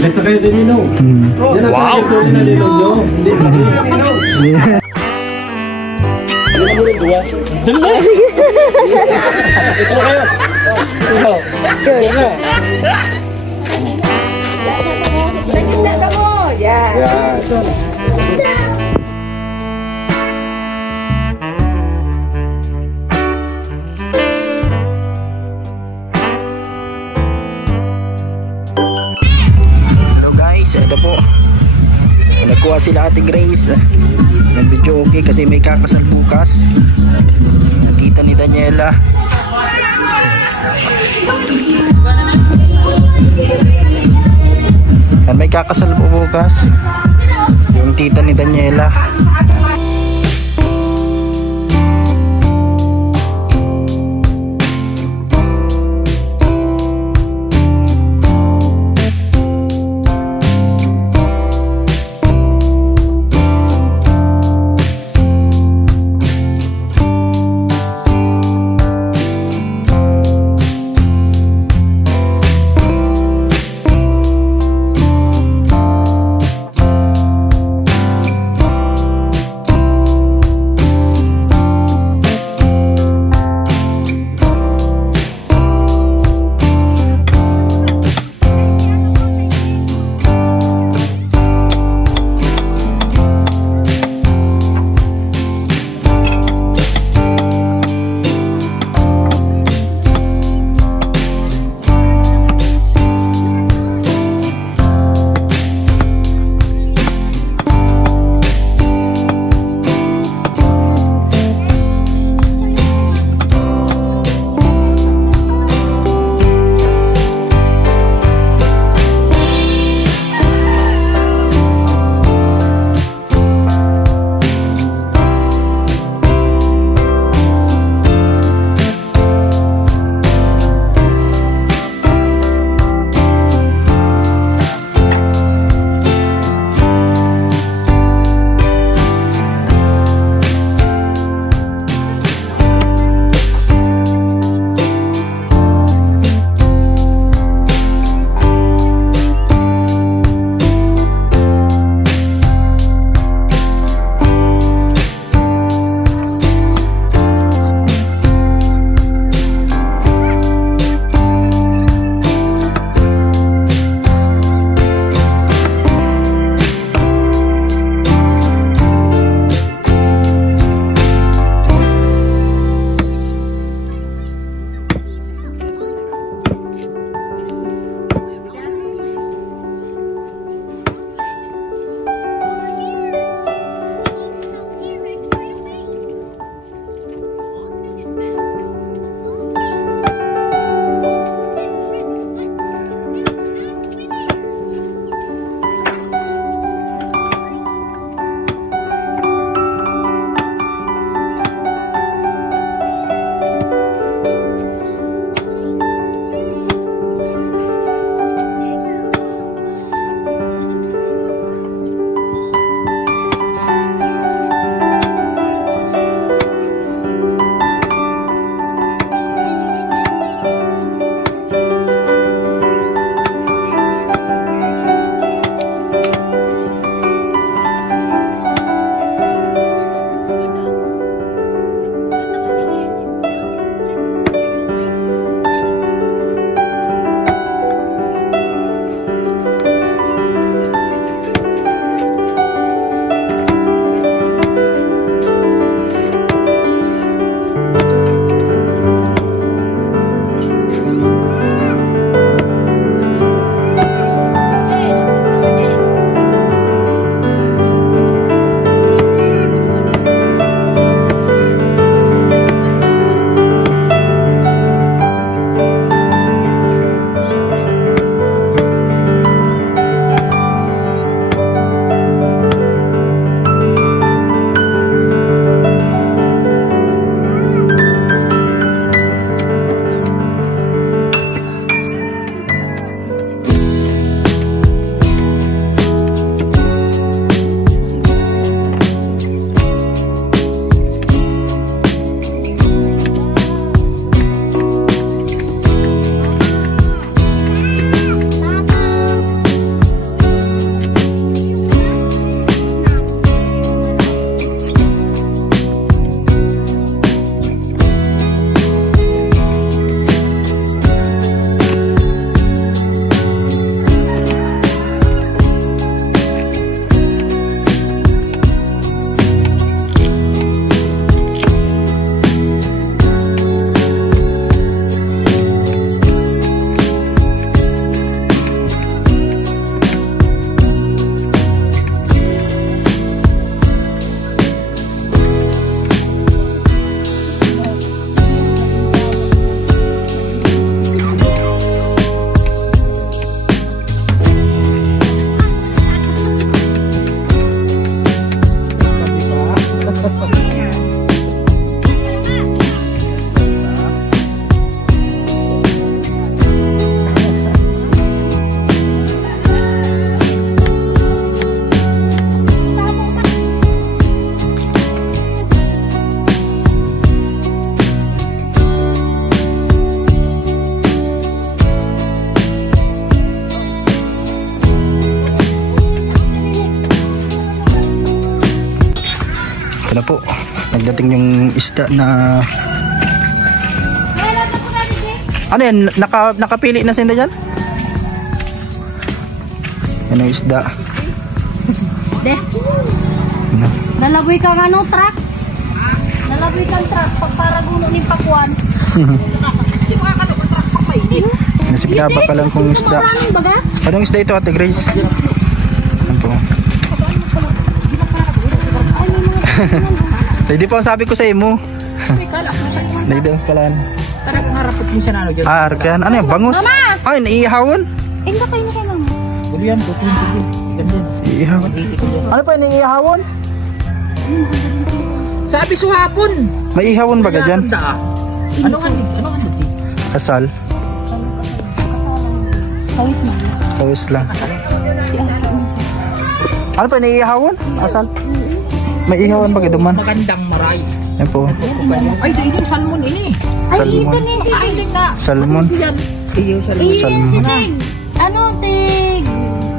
Basta kayo din yun. Wow! Yan ang nilog nyo. Hindi pa rin nilog. Yan mo rin buwa. Dali! Ito kayo. Ito. Ito. Nagkita mo. Yan. Yan. Ito po, nagkuha sila Ate Grace ng video okay kasi may kakasal bukas. Tita ni Daniela. May kakasal po bukas yung tita ni Daniela. Ito na po. Nagdating yung isda na... Ano yan? Nakapili na sinda dyan? Ano yung isda? De. Lalaboy kang ano, truck? Lalaboy kang truck pag para gulo ni Pakuan. Nasigla pa lang kung isda. Anong isda ito, Ate Grace? Ano po? Hindi po ang sabi ko sa imo. Hindi daw pala. Talagang harapot mo siya na ano dyan. Arkan. Ano yan? Bangus? Ay, naiihawon? Hindi kayo na kayo lang. Ulo yan, 220. Ganyan. Iihawon. Ano pa yung naiihawon? Sabi suhapon. May ihawon ba ka dyan? Ano nga? Kasal. Kawis lang. Ano pa yung naiihawon? Kasal. May ihawon ba ka duman? Magandang maray. Yan po. Ay, di yung salmon ini. Salmon. Ay, na. Salmon. Iyo salmon. Salmon. Tig. Ano, tig?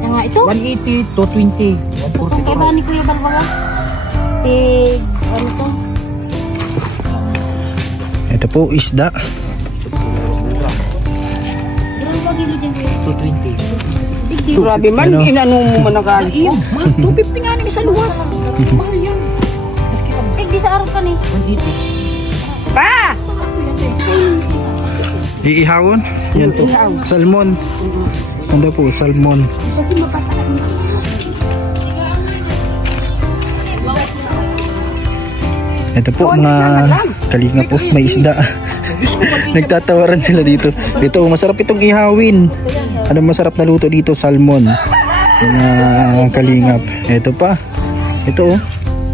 Yan nga ito? 180, 220, 140. Kaya ba ni Kuya Balbaga? Tig. Ano to? Ito po, isda. Ilan ba gilid yan Kuya? 220. Grabe man, Ano? inano mo man nakalit ko. Mahal, 250 nga namin sa luwas. Mahal yan. Di sa araw ka ni. 180. Pa! Iihawon? Yan po. Salmon. Ano po, salmon. Ito po, mga kalinga po, may isda. Nagtatawaran sila dito. Ito, masarap itong ihawin. Ano masarap na luto dito? Salmon. Yung kalingap. Ito pa. Ito,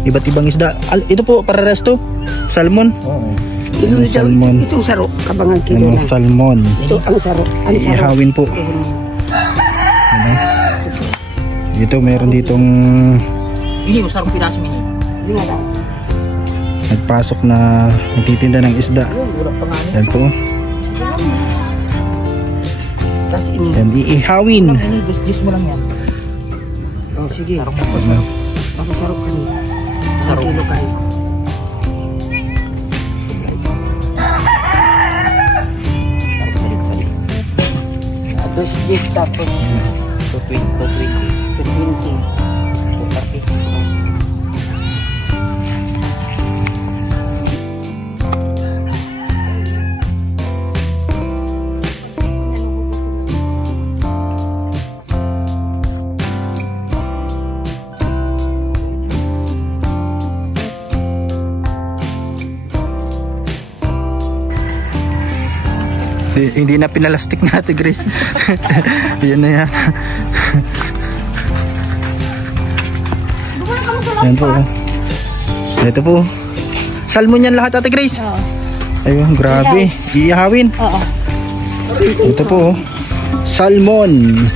iba't ibang isda. Ito po, para resto. Salmon. Salmon. Itong saro, kabangan kilo Ano, lang. salmon. Ito ang saro. Ang saro. Ihawin po. Ano? Dito, meron ditong Hindi, masarong piraso mo. Hindi nga daw. nagpasok na nagtitinda ng isda. Wala pa nga. Yan po. Tapos ini. Yan, iihawin. Ini, just mo lang yan. Oh, sige. Sarong mo. Ano? Baka sarong ka niya. Sarong kilo kayo. Dos dis tapos 220, 230. Hindi na pinalastik natin, Grace. Yan na yan. Yan po. Ito po. Salmon yan lahat, Ate Grace. Oo. Ayun, grabe. Iihawin. Oo. Ito po. Salmon.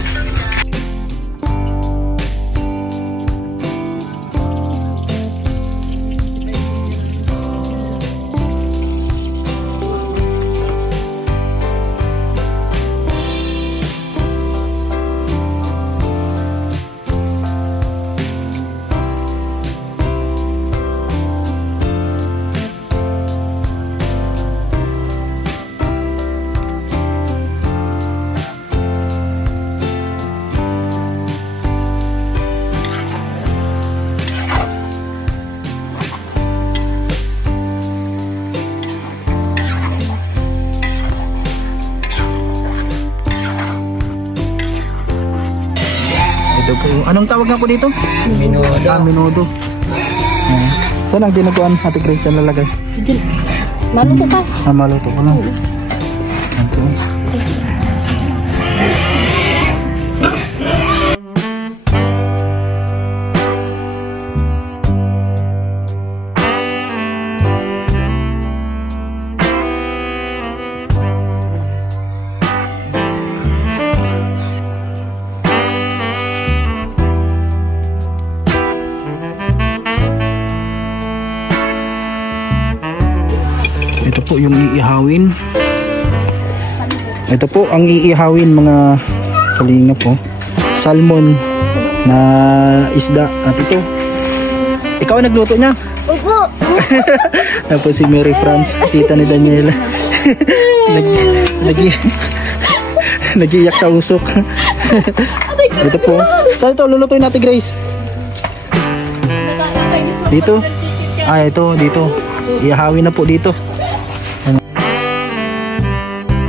Ito po. Anong tawag nga po dito? Minudo. Minudo. Saan ang ginagawan, Ate Grace? Saan lalagay? Maluto pa. Maluto ko lang. Ito. Ito po yung iihawin. Ito po ang iihawin, mga kalinga po. Salmon na isda. At ito, ikaw ang nagluto niya? Opo. Tapos si Mary France, tita ni Daniela. Nag-iyak sa usok. Dito po. Saan ito? Lulutuin natin, Grace. Dito. Ito. Dito. Ihawin na po dito.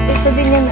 Ito din yan.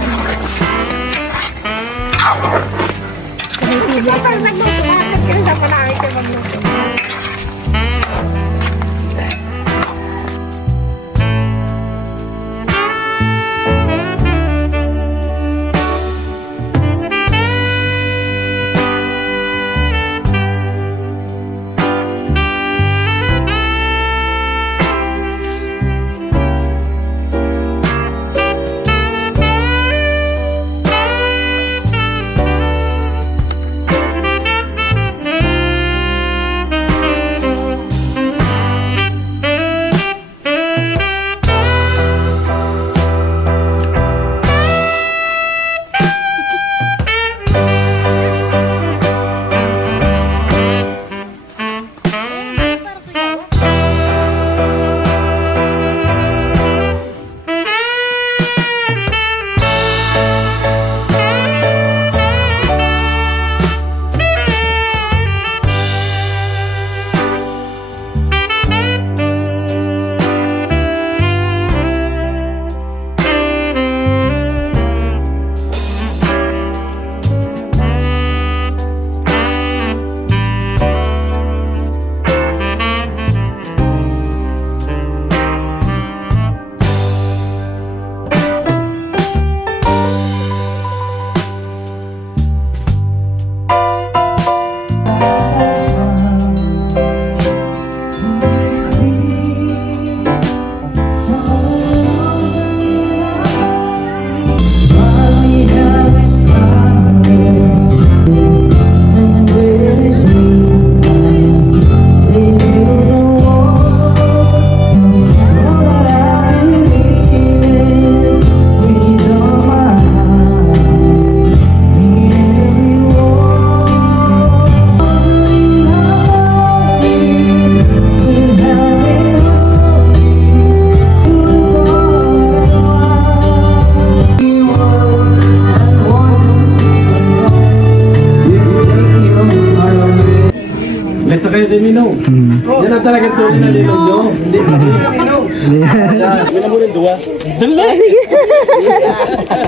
Basta kayo din Nino. Yan ang talagang tuloy na lilog nyo. Hindi pa Nino. Yan ang muna duwa. Dala!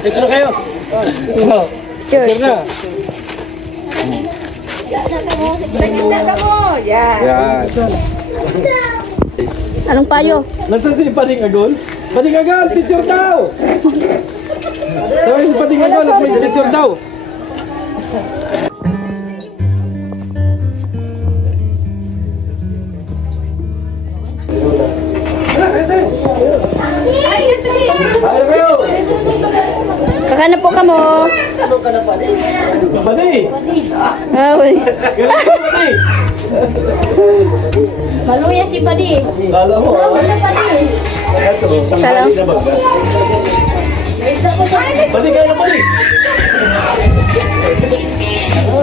Ito na kayo. Sure na. Yan. Anong payo? Nasaan si Pading Agol? Pading Agol, picture daw! Tawag si Pading Agol, may picture daw. Ayaw kayo! Kakana po ka mo. Padi! Ay. Galing ko Padi! Maluya si Padi. Kala mo ah. Salam. Padi kayo na Padi!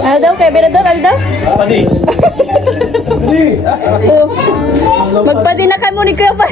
Aldo, kay Berador, Aldo? Padi! So, magpadi na kayo ni Kuya pa.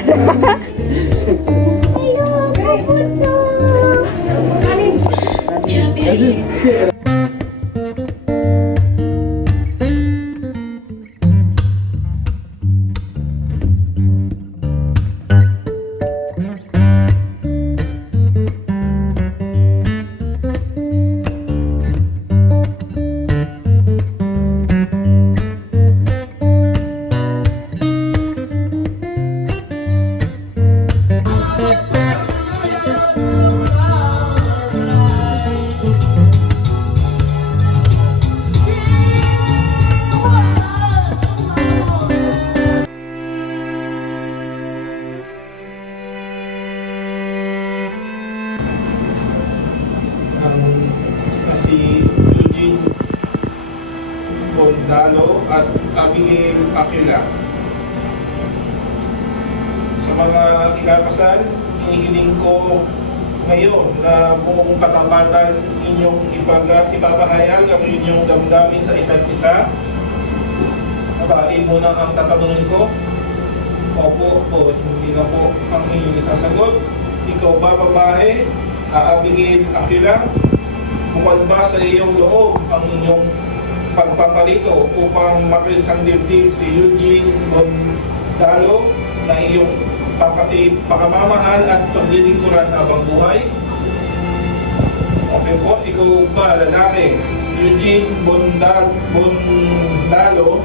Si Eugene Bondalo at Abigail Aquila. Sa mga ikakasal, hinihiling ko ngayon na buong katapatan inyong ipapahayag ang inyong damdamin sa isa't isa. Mabain muna ang tatanungin ko. Opo po, hindi na po ang inyong isasagot. Ikaw ba babae? Abigail Aquila? Bukod ba sa iyong loob ang inyong pagpaparito upang makilisang dibdib si Eugene Bondalo na iyong pakamamahal at paglilingkuran habang buhay? Okay po, ikaw ba lalaki? Eugene Bondalo,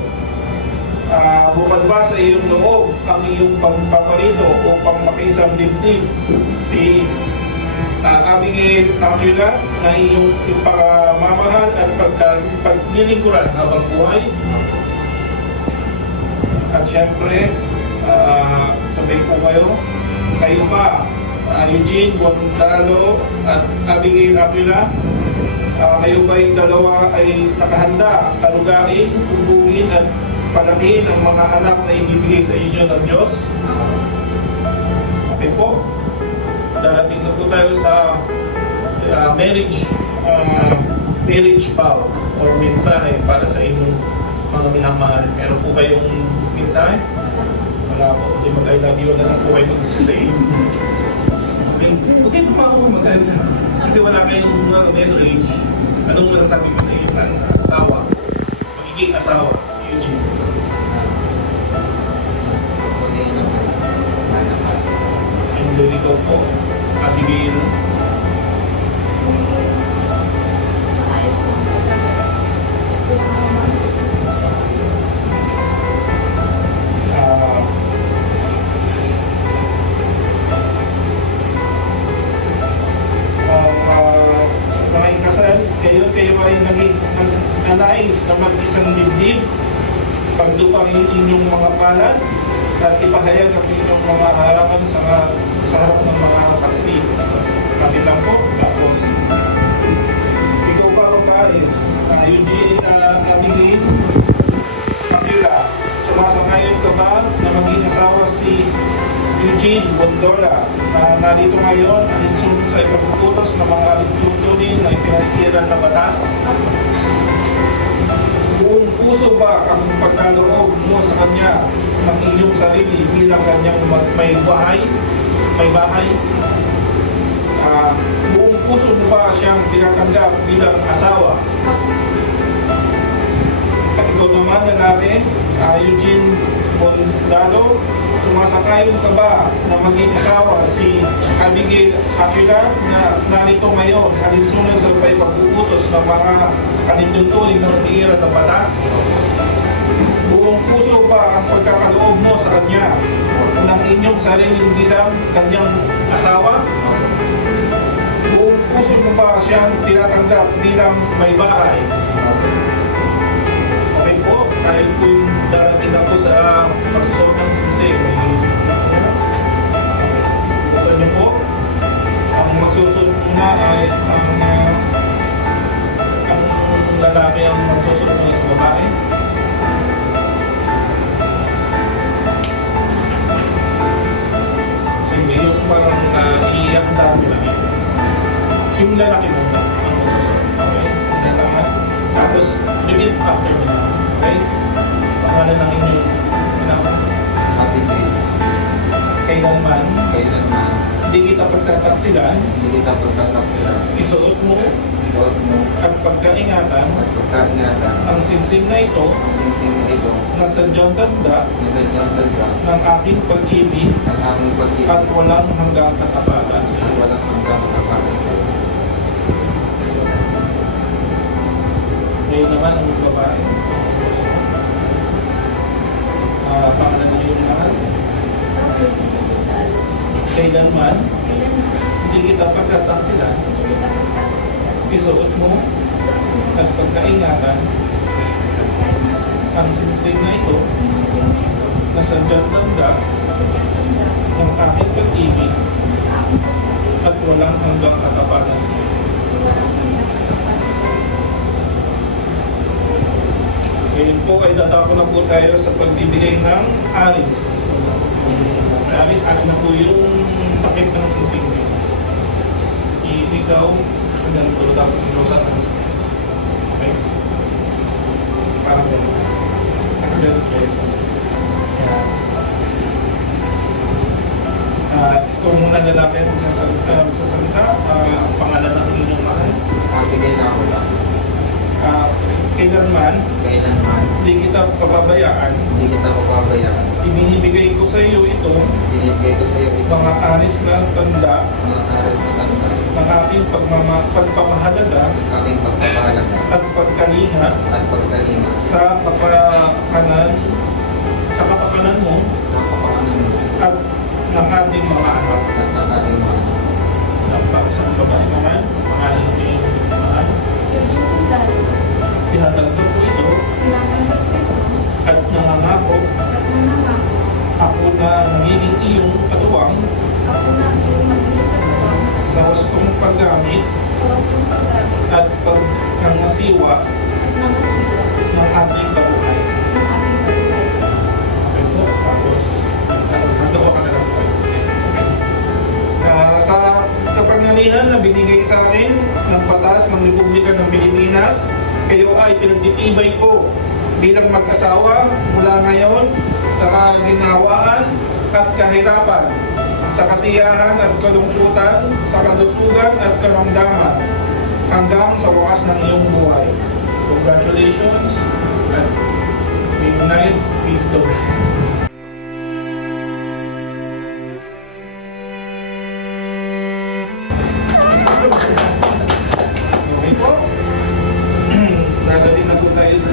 bukod ba sa iyong loob ang iyong pagpaparito upang makisang dibdib si Abigail Aquila na iyong pakamamahal at paglilingkuran habang buhay? At syempre, sabay po kayo ba, Eugene Bondalo at Abigail Aquila, kayo ba yung dalawa ay nakahanda talugarin, hubungin at palakihin ang mga anak na ibibigay sa inyo ng Diyos? Okay po, darating na po tayo sa marriage vow or mensahe para sa inyong mga minamahal. Meron po kayong mensahe? Wala po, hindi mag-I love you na lang po kayo mag-say. Okay, tumawa mag-I kasi wala kayong mga marriage. Anong masasabi ko sa iyo na asawa, magiging asawa, Eugene? And then ikaw po, Abigail. Kayo ay naging nais na mag-isang dibdib, pagdupangin inyong mga palad at ipahayag ang inyong mga harapan sa harap ng mga saksi. Kapit lang po. Tapos ikaw ba babae, Eugene Abigail Aquila, sumasang-ayon ka ba na maging asawa si Eugene Bondalo na narito ngayon alinsunod sa ipagpuputos ng mga tuntunin na ipinatiran na batas? Buong puso ba ang pagkaloob mo sa kanya ng iyong sarili bilang kanyang may bahay? Buong puso mo ba siyang tinatanggap bilang asawa? Ikaw naman lalaki, Eugene Bondalo, sumasang-ayon ka ba na maging asawa si Abigail Aquila na narito ngayon alinsunod sa pagpuputos ng mga kanintuntunin na matigiran ng batas? Buong puso ba ang pagkakaloob mo sa kanya ng inyong sariling bilang kanyang asawa? Buong puso mo ba siyang tinatanggap bilang may bahay? Okay po, dahil po yung darating ako sa pagsusot ng singsing. Bukan niyo po, ang magsusunod muna ay ang lalaki ang magsusunod muna sa babae. Sige, yung parang iiyak dami lang yun. Yung lalaki mo ang magsusunod. Okay? Hindi naman. Tapos, repeat after mo na. Okay? Pangalan ng inyong anak. Abigail. Kailanman. Hindi kita pagtataksilan. Isuot mo. At pagkaingatan. Ang singsing na ito. Nasadyang ganda. Ng aking pag-ibig. At walang hanggang katapatan sa iyo. Ngayon naman ang babae. Pangalan ng iyong mahal. Kailanman, hindi kita pagkataksilan, isuot mo at pagkaingatan ang singsing na ito na sadyang tanda ng aking pag-ibig at walang hanggang katapatan sa iyo. Ngayon po ay dadako na po tayo sa pagbibigay ng aris. Aris, ano na po yung takip ng singsing nyo? Ikaw, hanggang po tapos yung sasangsing. Okay? Parang gano'n. Nakagano'n kayo. lalaki ang magsasalita, ang pangalan ng inyong mahal. Bigay na ako lang. Kailanman, hindi kita pababayaan. Ibinibigay ko sa iyo ito, mga aris na tanda ng aking pagpapahalaga at pagkalinga sa kapakanan mo at ng ating mga anak. Ng babae naman, ang ating mahal. Tinatanggap ko ito at nangangako ako na nangingin iyong katuwang sa wastong paggamit at pagkangasiwa ng ating kabuhay. Okay po, tapos nagawa ka na lang po. Sa kapangyarihan na binigay sa akin ng batas ng Republika ng Pilipinas, kayo ay pinagtitibay ko bilang mag-asawa mula ngayon sa kaginhawaan at kahirapan, sa kasiyahan at kalungkutan, sa kalusugan at karamdaman, hanggang sa wakas ng iyong buhay. Congratulations at may unite, peace to be. Okay po. Dadali na po tayo sa